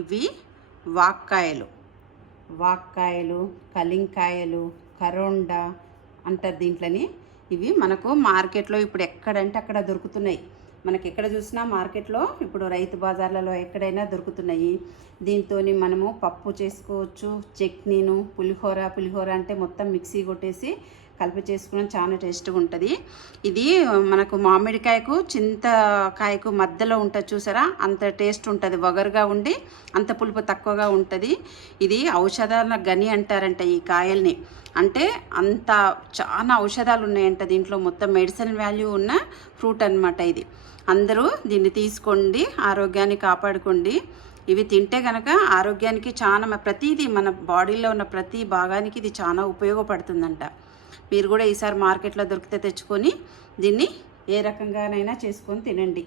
ఇవి వాక్కాయలు, కలింకాయలు, కరోండ అంటారు దీంట్లోని. ఇవి మనకు మార్కెట్లో ఇప్పుడు ఎక్కడంటే అక్కడ దొరుకుతున్నాయి. మనకి ఎక్కడ చూసినా మార్కెట్లో ఇప్పుడు రైతు బజార్లలో ఎక్కడైనా దొరుకుతున్నాయి. దీంతో మనము పప్పు చేసుకోవచ్చు, చట్నీను, పులిహోర అంటే మొత్తం మిక్సీ కొట్టేసి కలిపి చేసుకుని చాలా టేస్ట్గా ఉంటుంది. ఇది మనకు మామిడికాయకు చింతకాయకు మధ్యలో ఉంటుంది చూసారా, అంత టేస్ట్ ఉంటుంది. వగరుగా ఉండి అంత పులుపు తక్కువగా ఉంటుంది. ఇది ఔషధాల గని అంటారంట ఈ కాయల్ని. అంటే అంత చాలా ఔషధాలు ఉన్నాయంట దీంట్లో. మొత్తం మెడిసిన్ వాల్యూ ఉన్న ఫ్రూట్ అన్నమాట ఇది. అందరూ దీన్ని తీసుకోండి, ఆరోగ్యాన్ని కాపాడుకోండి. ఇవి తింటే కనుక ఆరోగ్యానికి చాలా, ప్రతిదీ మన బాడీలో ఉన్న ప్రతి భాగానికి ఇది చాలా ఉపయోగపడుతుందంట. మీరు కూడా ఈసారి మార్కెట్లో దొరికితే తెచ్చుకొని దీన్ని ఏ రకంగానైనా చేసుకొని తినండి.